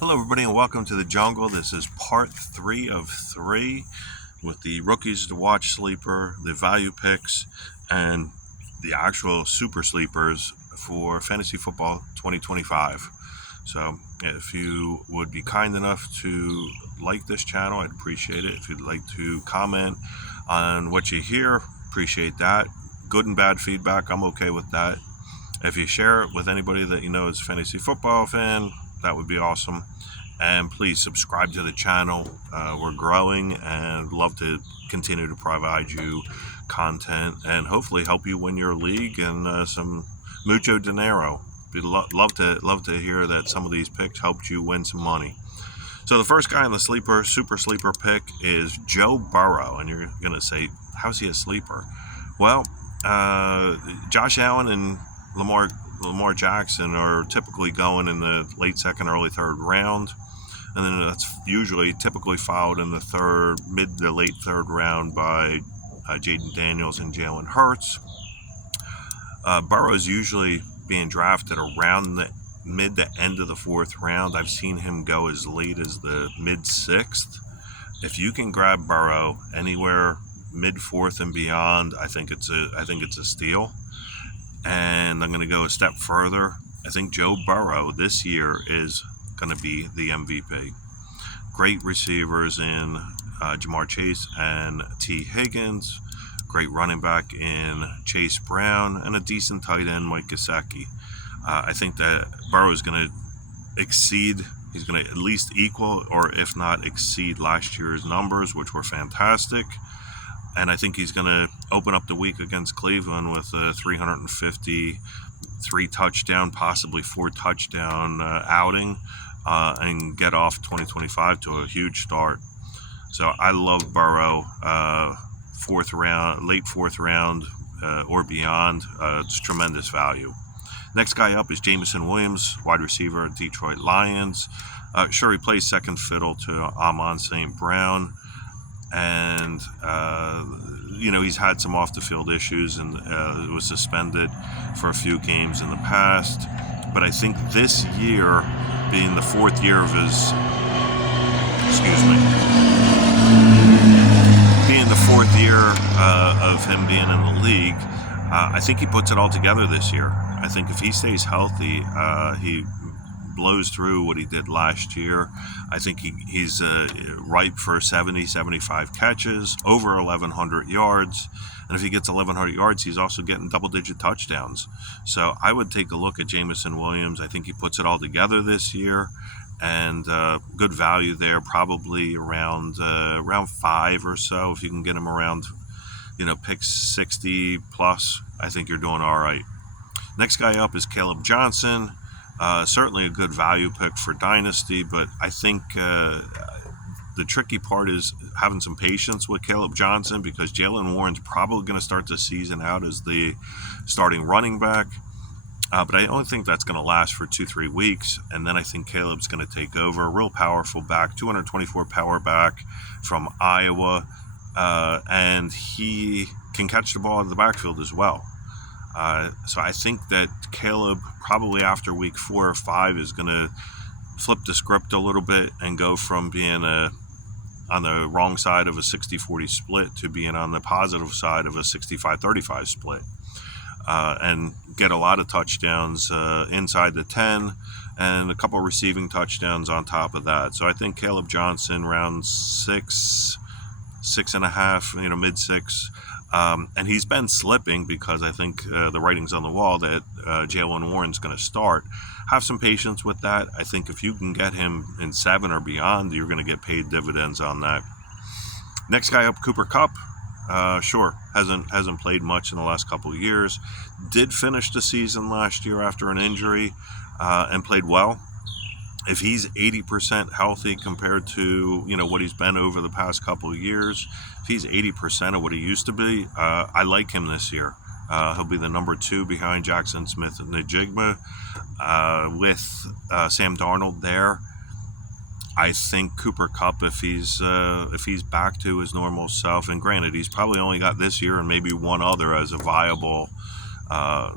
Hello, everybody, and welcome to the jungle. This is part 3 of 3 with the rookies to watch sleeper, the value picks, and the actual super sleepers for fantasy football 2025. So, if you would be kind enough to like this channel, I'd appreciate it. If you'd like to comment on what you hear, appreciate that. Good and bad feedback, I'm okay with that. If you share it with anybody that you know is a fantasy football fan, that would be awesome. And please subscribe to the channel. We're growing and love to continue to provide you content and hopefully help you win your league and some mucho dinero. We'd love to hear that some of these picks helped you win some money. So the first guy in the super sleeper pick is Joe Burrow, and you're gonna say, how's he a sleeper? Well, Josh Allen and Lamar Jackson are typically going in the late second, early third round, and then that's usually typically followed in the mid to late third round by Jaden Daniels and Jalen Hurts. Burrow is usually being drafted around the mid to end of the fourth round. I've seen him go as late as the mid sixth. If you can grab Burrow anywhere mid fourth and beyond, I think it's a steal. And I'm going to go a step further. I think Joe Burrow this year is going to be the MVP. Great receivers in Ja'Marr Chase and T. Higgins. Great running back in Chase Brown, and a decent tight end, Mike Gesicki. I think that Burrow is going to exceed. He's going to at least equal, or if not exceed, last year's numbers, which were fantastic. And I think he's going to open up the week against Cleveland with a 350, 3-touchdown, possibly 4-touchdown outing, and get off 2025 to a huge start. So I love Burrow, late fourth round or beyond. It's tremendous value. Next guy up is Jameson Williams, wide receiver, Detroit Lions. Sure, he plays second fiddle to Amon St. Brown. And he's had some off the field issues and was suspended for a few games in the past. But I think this year, being the fourth year of his, being the fourth year of him being in the league, I think he puts it all together this year. I think if he stays healthy, he blows through what he did last year. I think he's ripe for 70, 75 catches, over 1,100 yards. And if he gets 1,100 yards, he's also getting double-digit touchdowns. So I would take a look at Jameson Williams. I think he puts it all together this year. And good value there, probably around 5 or so. If you can get him around, pick 60 plus, I think you're doing all right. Next guy up is Caleb Johnson. Certainly a good value pick for Dynasty, but I think the tricky part is having some patience with Caleb Johnson, because Jaylen Warren's probably going to start the season out as the starting running back. But I only think that's going to last for 2-3 weeks, and then I think Caleb's going to take over. Real powerful back, 224 power back from Iowa, and he can catch the ball in the backfield as well. So I think that Caleb, probably after week 4 or 5, is going to flip the script a little bit and go from being on the wrong side of a 60-40 split to being on the positive side of a 65-35 split, and get a lot of touchdowns inside the 10 and a couple receiving touchdowns on top of that. So I think Caleb Johnson around 6, 6.5, mid 6. And he's been slipping because I think the writing's on the wall that Jaylen Warren's going to start. Have some patience with that. I think if you can get him in 7 or beyond, you're going to get paid dividends on that. Next guy up, Cooper Kupp. Sure, hasn't played much in the last couple of years. Did finish the season last year after an injury and played well. If he's 80% healthy compared to what he's been over the past couple of years, if he's 80% of what he used to be, I like him this year. He'll be the number 2 behind Jackson Smith and Njigba, with Sam Darnold there. I think Cooper Kupp, if he's back to his normal self, and granted, he's probably only got this year and maybe one other as a viable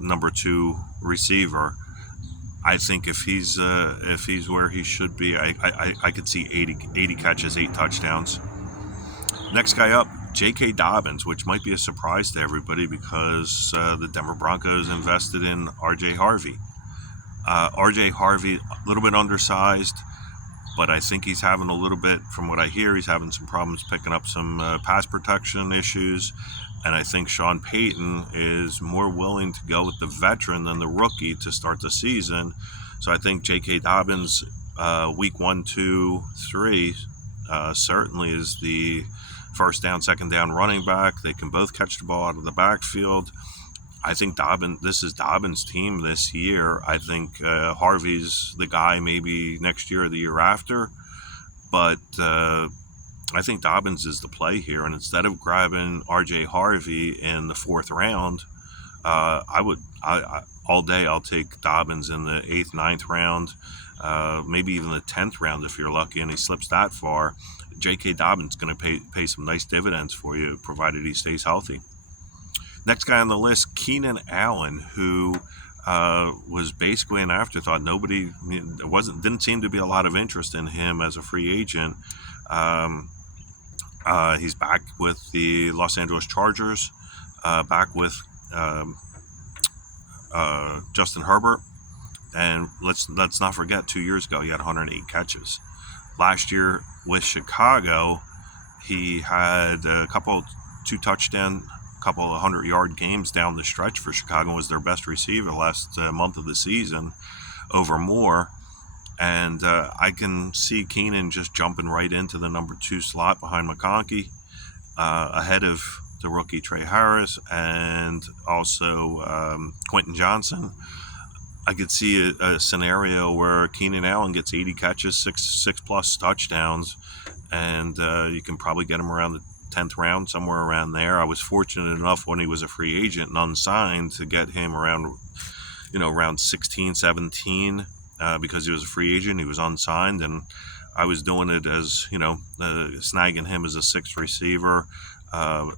number 2 receiver, I think if he's where he should be, I could see 80 catches, 8 touchdowns. Next guy up, J.K. Dobbins, which might be a surprise to everybody because the Denver Broncos invested in R.J. Harvey. R.J. Harvey, a little bit undersized, but I think he's having a little bit, from what I hear, he's having some problems picking up some pass protection issues. And I think Sean Payton is more willing to go with the veteran than the rookie to start the season. So I think J.K. Dobbins, week 1, 2, 3, certainly is the first down, second down running back. They can both catch the ball out of the backfield. I think this is Dobbins' team this year. I think Harvey's the guy maybe next year or the year after. But I think Dobbins is the play here. And instead of grabbing R.J. Harvey in the 4th round, all day I'll take Dobbins in the 8th, 9th round, maybe even the 10th round if you're lucky and he slips that far. J.K. Dobbins is going to pay some nice dividends for you, provided he stays healthy. Next guy on the list, Keenan Allen, who was basically an afterthought. Didn't seem to be a lot of interest in him as a free agent. He's back with the Los Angeles Chargers, back with Justin Herbert, and let's not forget 2 years ago he had 108 catches. Last year with Chicago, he had two touchdown, couple of 100-yard games down the stretch for Chicago. Was their best receiver last month of the season over Moore. And I can see Keenan just jumping right into the number 2 slot behind McConkey, ahead of the rookie Trey Harris and also Quentin Johnson. I could see a scenario where Keenan Allen gets 80 catches, six plus touchdowns, and you can probably get him around the 10th round, somewhere around there. I was fortunate enough when he was a free agent and unsigned to get him around 16, 17, because he was a free agent. He was unsigned, and I was doing it as, snagging him as a 6th receiver,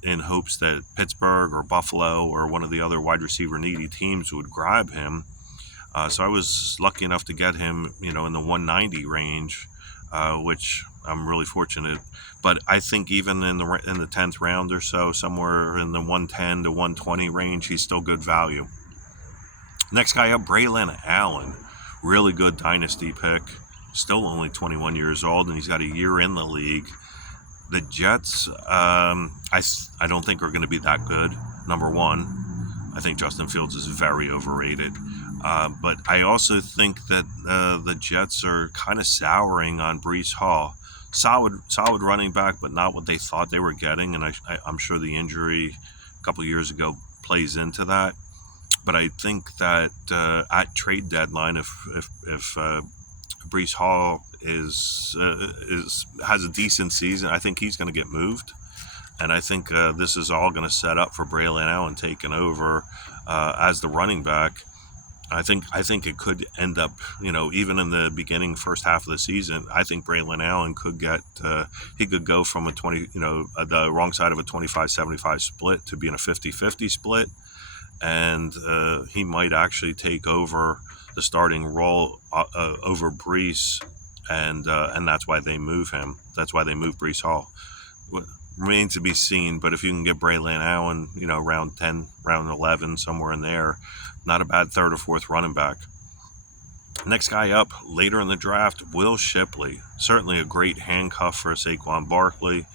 in hopes that Pittsburgh or Buffalo or one of the other wide receiver needy teams would grab him. So I was lucky enough to get him, in the 190 range, which I'm really fortunate. But I think even in the 10th round or so, somewhere in the 110 to 120 range, he's still good value. Next guy up, Braylon Allen. Really good dynasty pick. Still only 21 years old, and he's got a year in the league. The Jets, I don't think are going to be that good. Number one, I think Justin Fields is very overrated. But I also think that the Jets are kind of souring on Breece Hall. Solid running back, but not what they thought they were getting. And I'm sure the injury a couple of years ago plays into that. But I think that at trade deadline, if Breece Hall has a decent season, I think he's going to get moved. And I think this is all going to set up for Braylon Allen taking over as the running back. I think it could end up, even in the beginning, first half of the season, I think Braylon Allen could get, he could go from a 20, the wrong side of a 25-75 split to being a 50-50 split. And he might actually take over the starting role over Breece, and that's why they move him. That's why they move Breece Hall. Remains to be seen, but if you can get Braylon Allen, round 10, round 11, somewhere in there, not a bad 3rd or 4th running back. Next guy up, later in the draft, Will Shipley. Certainly a great handcuff for Saquon Barkley.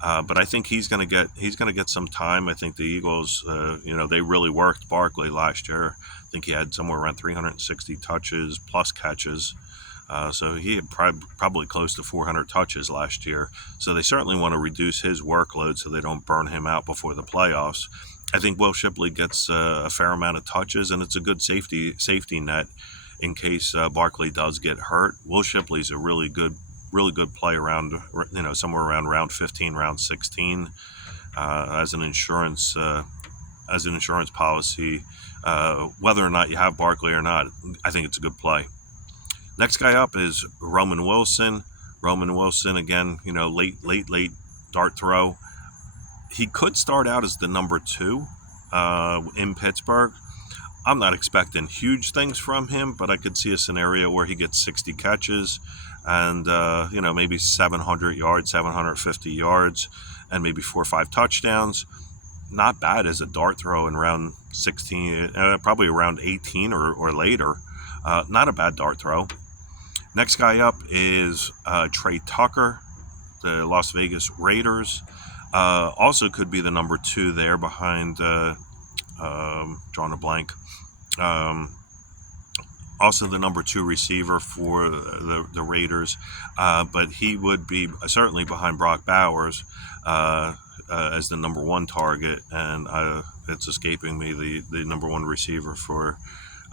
But I think he's going to get some time. I think the Eagles, they really worked Barkley last year. I think he had somewhere around 360 touches plus catches. So he had probably close to 400 touches last year. So they certainly want to reduce his workload so they don't burn him out before the playoffs. I think Will Shipley gets a fair amount of touches, and it's a good safety net in case Barkley does get hurt. Will Shipley's a really good play around, somewhere around round 15, round 16, as an insurance policy. Whether or not you have Barkley or not, I think it's a good play. Next guy up is Roman Wilson. Roman Wilson, again, late dart throw. He could start out as the number 2 in Pittsburgh. I'm not expecting huge things from him, but I could see a scenario where he gets 60 catches and, maybe 700 yards, 750 yards, and maybe 4 or 5 touchdowns. Not bad as a dart throw in round 16, probably around 18 or later. Not a bad dart throw. Next guy up is Trey Tucker, the Las Vegas Raiders. Also could be the number 2 there behind, drawing a blank. Also the number 2 receiver for the Raiders, but he would be certainly behind Brock Bowers as the number 1 target, and it's escaping me the number 1 receiver for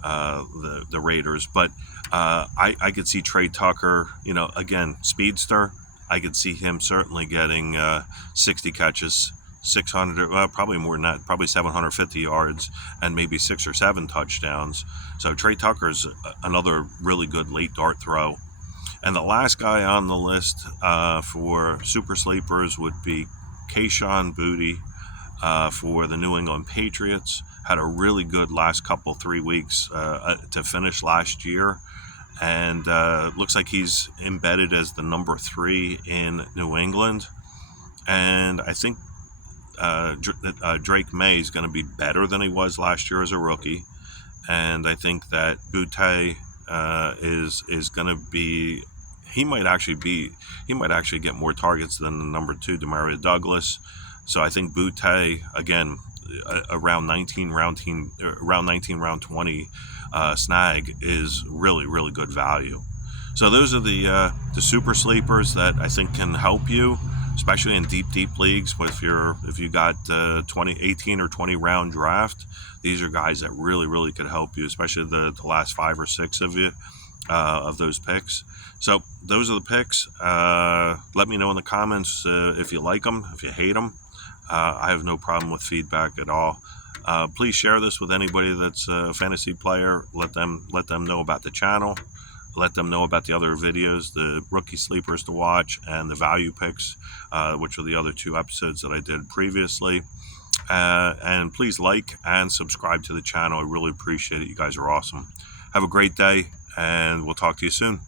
the Raiders. But I could see Trey Tucker, again, speedster. I could see him certainly getting 60 catches, 600, well, probably more than that, probably 750 yards, and maybe 6 or 7 touchdowns. So Trey Tucker's another really good late dart throw. And the last guy on the list for super sleepers would be Kayshon Boutte for the New England Patriots. Had a really good last 3 weeks to finish last year. And looks like he's embedded as the number 3 in New England. And I think Drake May is going to be better than he was last year as a rookie. And I think that Boutte is going to be, he might actually get more targets than the number 2, Demario Douglas. So I think Boutte, again, around 19, round 20 snag is really, really good value. So those are the super sleepers that I think can help you, especially in deep leagues. If you got 18 or 20 round draft, these are guys that really could help you, especially the last 5 or 6 of you of those picks. So those are the picks. Let me know in the comments if you like them, if you hate them. I have no problem with feedback at all. Please share this with anybody that's a fantasy player. Let them know about the channel. Let them know about the other videos, the rookie sleepers to watch, and the value picks, which are the other 2 episodes that I did previously. And please like and subscribe to the channel. I really appreciate it. You guys are awesome. Have a great day, and we'll talk to you soon.